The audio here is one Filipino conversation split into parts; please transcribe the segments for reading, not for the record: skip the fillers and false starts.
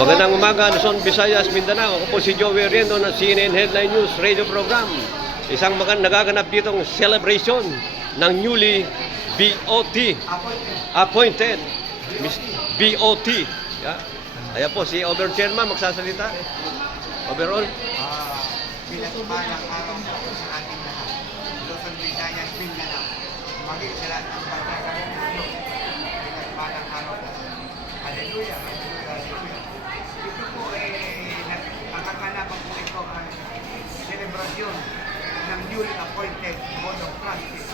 Magandang umaga, Luzon, Visayas, Mindanao. Ako po si Joey Riendo ng CNN Headline News Radio Program. Isang nagaganap ditong celebration ng newly BOT appointed BOT. Yeah. Ayan po, si Over Chairman magsasalita. Overall. Pinagpalang araw na po sa ating lahat. Luzon, Visayas, Mindanao. Maging sa lahat ng bansa sa mundo. Pinagpalang araw po. Hallelujah, hallelujah, hallelujah. Ito po ang kakanapan po ito ay selebrasyon ng newly appointed Board of Trustees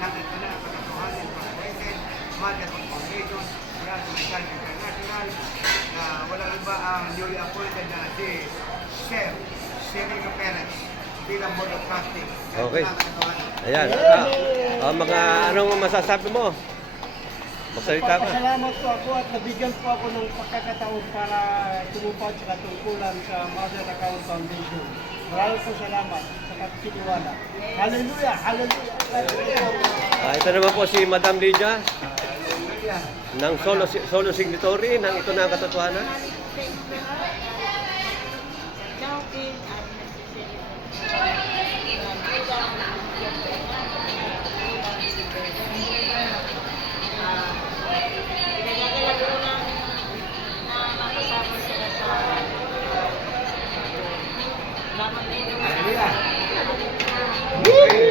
ng ito na Pagkatuhanan Corporation, Mother of Foundation, Real Medical International, na walang iba ang newly appointed na si Sir Sergio Perez bilang Board of Trustees. Okay. Ayan. Mga anong masasabi mo? Magsalita ka. Salamat po ako at nabigyan po ako ng pagkakataon para tumupad sa katungkulan sa Mother Account Foundation. Maraming po salamat sa pagtitiwala. Hallelujah! Hallelujah! Ito naman po si Madam Lydia ng solo signatory ng Ito na ang Katotohanan.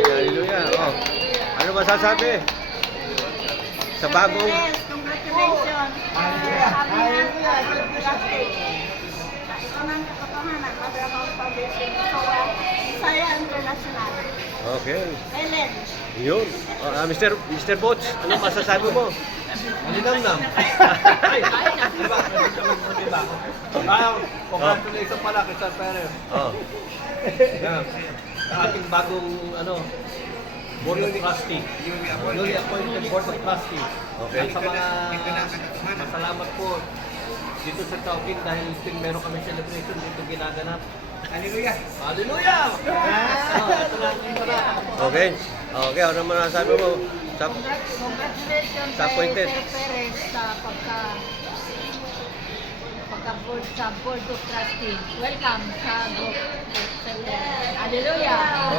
Hallelujah. Oh. Ano masasabi sa bagong Congratulations! Happy birthday! Ito ng Katotohanan, Mother Account Foundation, Saya International. Okay. Ellen. Yun. Mr. Bots, ano masasabi mo? Malinamnam. Congratulations pala kay Sir Perez. Oh. Yan. Ang ating bagong Board of Trustees. Newly appointed Board of Trustees. Okay. At sa mga masalamat po dito sa Taukin dahil meron kami celebration dito ginaganap. Hallelujah! Hallelujah! Ito na. Okay. Okay, ano naman nasabi mo? Congratulations Sa appointed. kay Sir Perez sa pagka-board sa Board of Trustees. Welcome sa group. Hallelujah!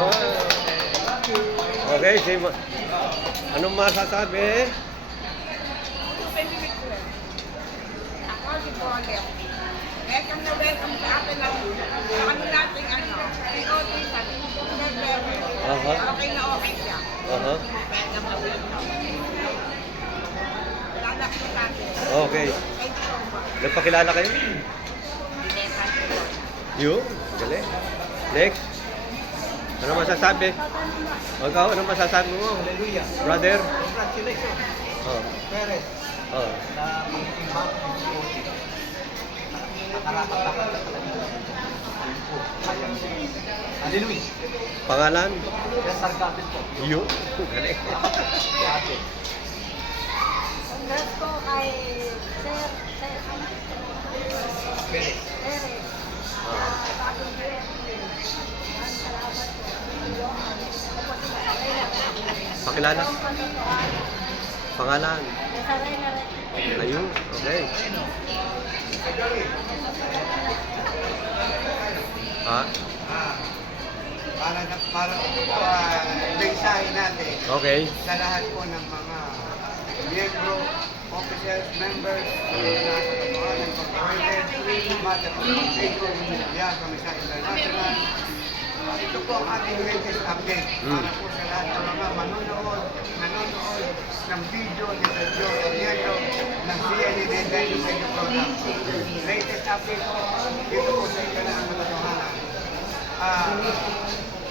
Okay, anong masasabi? Ako si Bonnie. Welcome na welcome sa atin ang ano nating POT sa okay na okay siya. Welcome na welcome. Lalak ko sa atin. Okay. Thank you so much. Nagpakilala kayo? Binetan ko. Yun. Galing. Next. Ano masasabi? Ikaw, ano masasabi mo? Hallelujah. Brother? Congratulations. Oh. Perez. Oh. Na magiging ma'am ng BOT. Nakarapat-dapat na talaga. Hallelujah. Pangalan? Yes, Sargapit po. Yun. Galing. Ate. Congrats po kay Sir Perez. Perez. Bagong birthday. Salamat po. Pakilala? Pangalan? Ayun. Okay. Ha? Para po mensahe natin Okay. sa lahat po ng mga miyembro, officers, members, ng Katotohanan Corporation, Mother of Foundation, Real Medical International. Ito po ang ating latest update para po sa lahat ng mga manonood ng video ni Sir Joe Oriento ng CNN Headline News Radio Program. Latest update po dito po sa Ito na ang Katotohanan.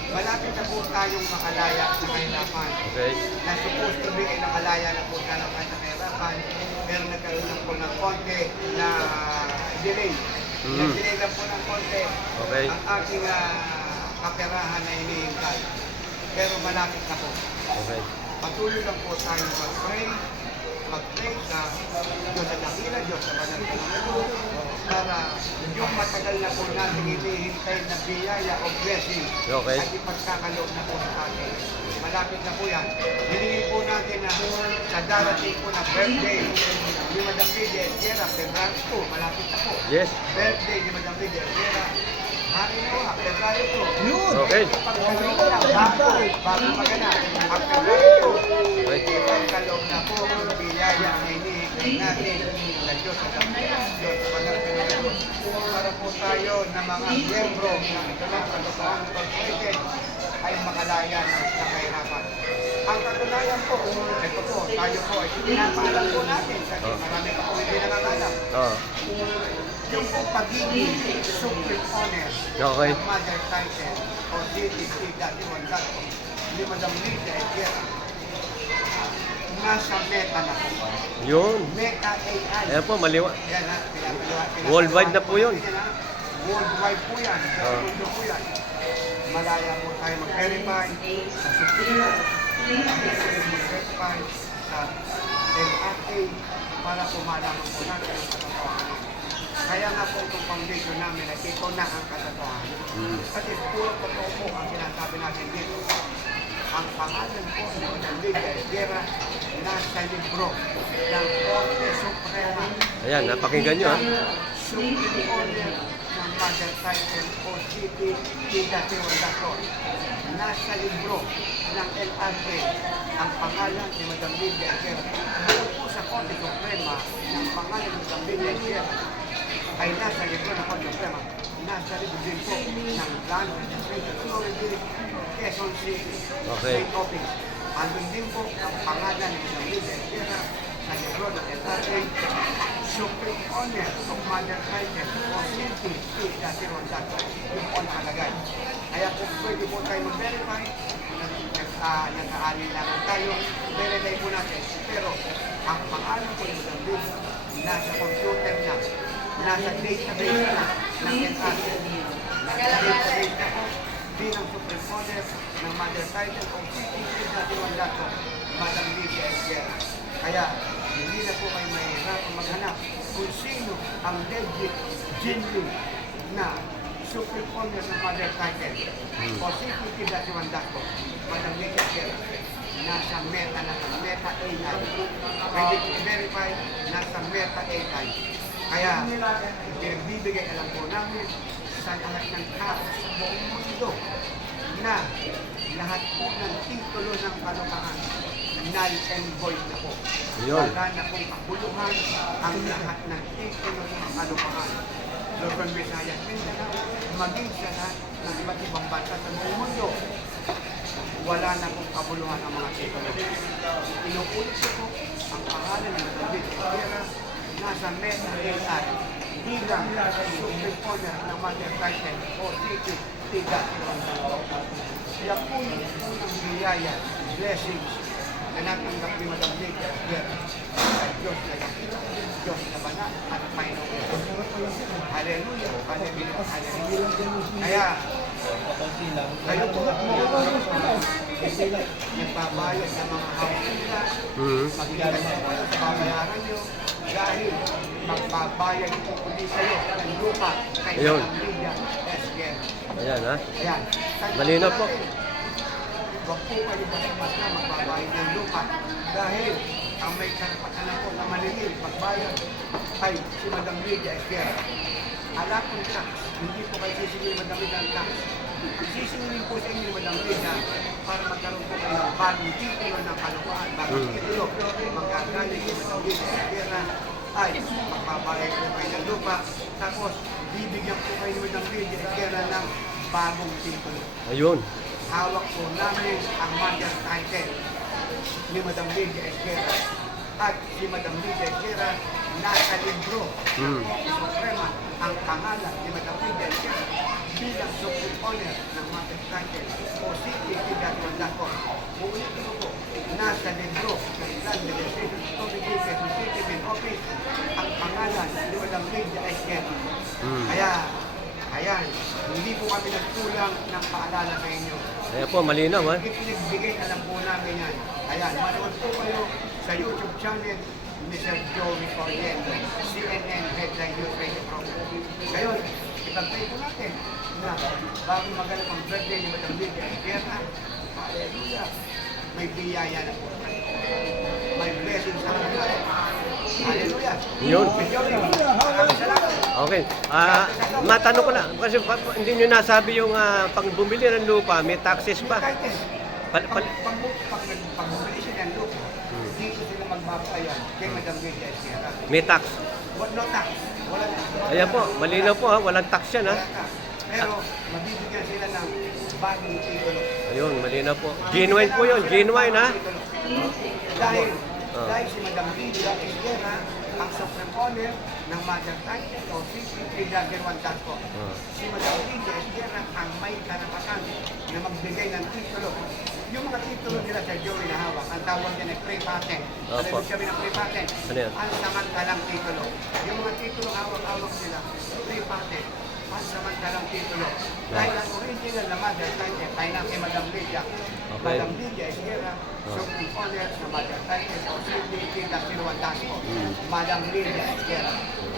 Malapit na po tayong makalaya sa kahirapan. Okay. Na supposed to be ay nakalaya na po tayo sa kahirapan, pero nagkaroon lang po ng konti na delay. Nag-delay lang po ng konti Okay. ang ating kaperahan na hinihintay. Pero malapit na po. Okay. Patuloy lang po tayong mag-pray sa Diyos sa dakila, Diyos sa banal na Panginoon, para yung matagal na po natin hinihintay na biyaya o blessing Okay. at ipagkakaloob na po sa atin. malapit na po yan. Hilingin po natin na sa darating po na birthday ni Madam Lydia Esguerra, February 2, malapit na po. Yes. Birthday ni Madam Lydia Esguerra. Hari po, February 2. Yun! Okay. Bago maganap, ang February 2. Okay. Isang kaloob na po ang biyaya na iniigay natin na Diyos at ang Diyos Banal na Diyos. Para po tayo na mga miyembro ng ikalang katotohanan corporated ay makalaya ng kahirapan. Ang katunayan po, ito po, tayo po ay pinapaalam po natin kasi marami pa po hindi nakakalam. Oh. Yung po pagiging supreme honor Okay. ng mother title o DTC dati Wandato ni Madam Lydia Esguerra, nasa meta na po. Yun. Meta AI. Ayan po, maliwa. Yan ha, Worldwide na po yun. Worldwide po yan. Sa mundo po yan. Malaya po tayo mag-verify sa Supreme, mag-verify sa LRA para po malaman po natin ang katotohanan. Kaya nga po itong foundation namin ay ito na ang katotohanan. Kasi puro totoo po ang sinasabi natin dito. Ang pangalan po ni Madam Lydia Esguerra nasa libro ng Korte Suprema. Ayan, napakinggan nyo ha. Supreme Honor ng Mother Title o City Tida Tiwandakor. Nasa libro ng LRA ang pangalan ni Madam Lydia Esguerra. Bukod po sa Korte Suprema ng pangalan ni Madam Lydia Esguerra ay nasa libro ng Korte Suprema. Nasa libro din po ng Land Authority Quezon City. Okay. State Office. Andun din po ang pangalan ni Madam Lydia Esguerra sa libro ng LRA Supreme Honor of Mother Title o City Tida Tiwandakor. Yung po nakalagay. Kaya po pwede po tayo mag-verify, nag-aalin lang tayo, verify po natin. Pero ang pangalan po ng Madam Lydia, nasa computer na, nasa database na ng NRA. Nasa database na po bilang Supreme Honor ng Mother Title o CTC na Tiwandakor, Madam Lydia Esguerra. Kaya hindi na po kayo mahirapang maghanap kung sino ang legit, genuine na Supreme Honor ng Mother Title o CTC na Tiwandakor, Madam Lydia Esguerra. Nasa meta na, meta AI. Pwede po i-verify, nasa meta AI. Kaya, pinagbibigay alam po namin sa lahat ng tao sa buong mundo na lahat po ng titulo ng kalokahan null and void na po. Yun. Wala na pong kabuluhan ang lahat ng titulo ng kalokahan. Luzon, Visayas, Mindanao, maging sa lahat ng iba't ibang bansa sa buong mundo. Wala na pong kabuluhan ang mga titulo. Inuulit ko po ang pangalan ng Madam Lydia Esguerra nasa meta AI bilang Supreme Honor ng Mother Title o City Tida Tiwandakor. Kaya po yung unang biyaya, blessings na natanggap ni Madam Lydia Esguerra ay Diyos na dakila, Diyos na banal at Panginoon. Hallelujah, hallelujah, hallelujah. Kaya, kayo po nagbabayad ng mga house nila, magiging po sa babayaran nyo dahil magbabayad po ulit sa'yo ng lupa kay Ayun. Madam Lydia Esguerra. Ayan ha. Ayan. Malinaw po. Huwag po kayo basta magbabayad ng lupa dahil ang may karapatan po na maningil magbayad ay si Madam Lydia Esguerra. Ala kung tax, hindi po kayo sisingil Madam Lydia ng tax. Sisingilin po sa inyo ni Madam Lydia para magkaroon po kayo ng bagong titulo ng kalukuhan. Bagong titulo, magkagaling kay Madam Lydia Esguerra ay magbabayad po kayo ng lupa. Tapos, bibigyan po kayo ni Madam Lydia Esguerra ng bagong titulo. Ayun. Hawak po namin ang Mother Title ni Madam Lydia Esguerra. At si Madam Lydia Esguerra nasa libro ng Korte Suprema ang pangalan ni Madam Lydia Esguerra bilang Supreme Honor ng Mother Title o City Tida Tiwandakor. Uulitin ko po, nasa libro ng Land Legislation Authority Quezon City Main Office ang pangalan ni Madam Lydia Esguerra. Kaya, ayan, hindi po kami nagkulang ng paalala sa inyo. Ayan po, malinaw ha. Pinagbigay, alam po namin yan. Ayan, manood po kayo sa YouTube channel ni Sir Joey Corriendo, CNN Headline News Radio Program. Ngayon, ipagpay po natin na bago maganap ang birthday ni Madam Lydia Esguerra, hallelujah, may biyaya na po. May blessing sa kanila. Hallelujah. Yun. Maraming salamat. Okay. Matanong ko lang, kasi hindi nyo nasabi yung pag bumili ng lupa, may taxes ba? Kahit eh, Pal- pal- pag bumili siya ng lupa, dito sila magbabayan kay Madam Lydia Sierra. May tax. No tax. Wala tax. Ayan po, malinaw po ha, walang tax yan ha. Wala tax. Pero mabibigyan sila ng bagong titulo. Ayun, malinaw po. Genuine po yun, genuine ha. Dahil, Ah. dahil si Madam Lydia Sierra ang supreme owner ng Mother Title o CCP Dagger 1 po. Ah. Si Madam Lydia Sierra ang may karapatan na magbigay ng titulo. Yung mga titulo nila sa Joey na hawak, ang tawag niya ay pre-patent. Ano Opo. yung sabi ng pre-patent? Ano yan? Ang samantalang titulo. Yung mga titulo hawak-hawak nila, pre-patent. Ang samantalang titulo. Dahil ang original na Mother Title ay na kay Madam Lydia. Okay. Madam Lydia Sierra, supreme owner sa Mother Title o CCP Dagger 1 po. Madam Lydia Sierra.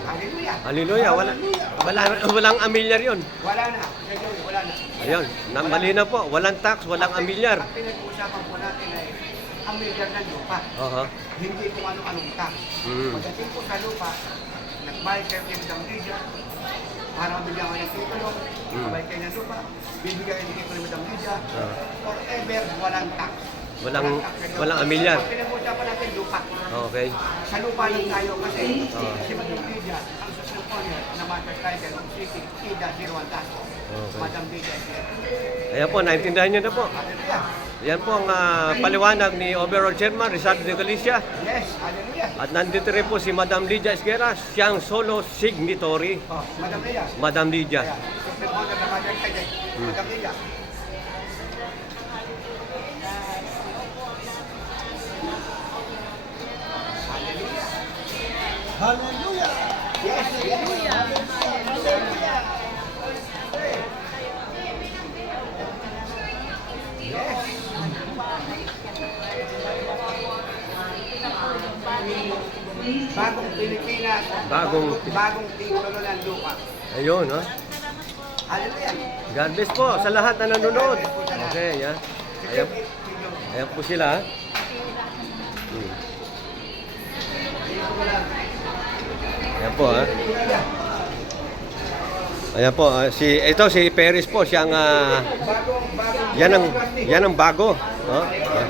Hallelujah. Hallelujah, walang amilyar yun. Wala na. Sa Joey, wala na. Ayun, malinaw po, walang tax, walang amilyar. Ang pinag-uusapan po natin ay amilyar ng lupa. Aha. Hindi kung ano-anong tax. Mm. Pagdating po sa lupa, nagbayad kayo kay Madam Lydia para mabigyan kayo ng titulo, mabay kayo ng lupa, bibigyan kayo ng titulo ni Madam Lydia, forever walang tax. Walang amilyar. Pag pinag-uusapan natin lupa, Okay. sa lupa lang tayo kasi si Madam Lydia, ang susunod owner na Mother Title of City, Ida 01 Tasco. Okay. Madam Lydia Sierra. Ayan po, naintindihan nyo na po. Hallelujah. Yan po ang paliwanag ni Overall Chairman Rizal de Galicia. Yes, hallelujah. At nandito rin po si Madam Lydia Esguera, siyang solo signatory. Oh, Madam Lydia. Madam Lydia. Ayan, supreme owner na Mother Title. Madam Lydia. Hallelujah. Hallelujah! Yes, yes. Bagong Pilipinas. Bagong titulo ng lupa. Ayun, ha? Hallelujah. God bless po sa lahat na nanonood. Okay, yan. Ayan, ayan po sila, ha? Ayan po, ha? Ayan po, ito si Perez po, siyang, yan ang bago. Oh, yan.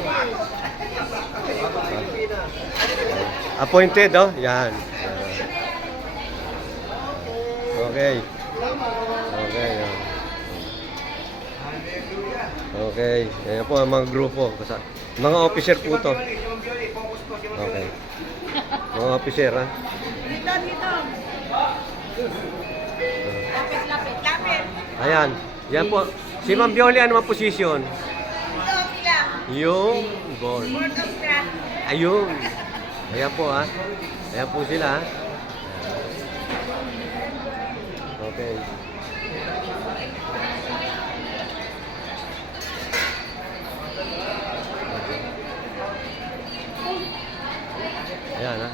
Appointed, oh, yan. Okay. Okay, yan. Okay, ayan po ang mga grupo. Mga officer po to. Okay. Mga officer, ha? Dito, dito. Lapit, lapit, lapit. Ayan. Yan po. Si Ma'am Bioli, ano ang posisyon? Ito, sila. Yung board. Board of Trust. Ayun. Ayan po, ha? Ayan po sila, ha? Okay. Ayan, ha?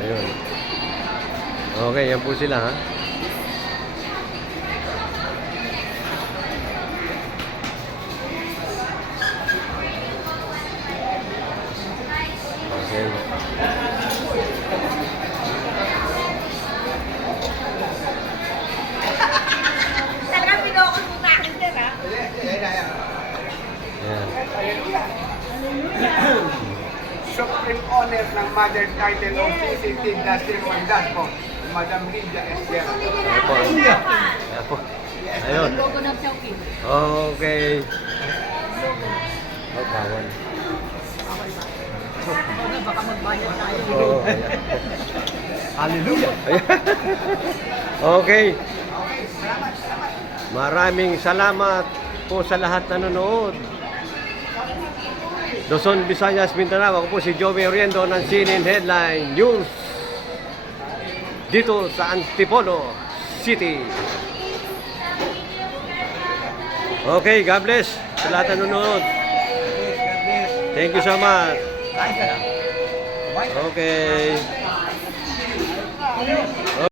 Ayun. Okay, yan po sila, ha? Okay. Talagang pinokon mo sa akin, sir, ha? Ayan. Supreme owner ng Mother Title of CCT Industry Mandat po, Madam Lydia Esguera. Ayan po. Ayan po. Ayun. Logo ng Chowking. Okay. Oh, bawal. Baka magbayad tayo. Oh, ayan. Hallelujah! Okay. Maraming salamat po sa lahat na nanonood. Luzon, Visayas, Mindanao. Ako po si Joey Oriendo ng CNN Headline News dito sa Antipolo City. Okay, God bless sa lahat na nanonood. Thank you so much. Okay.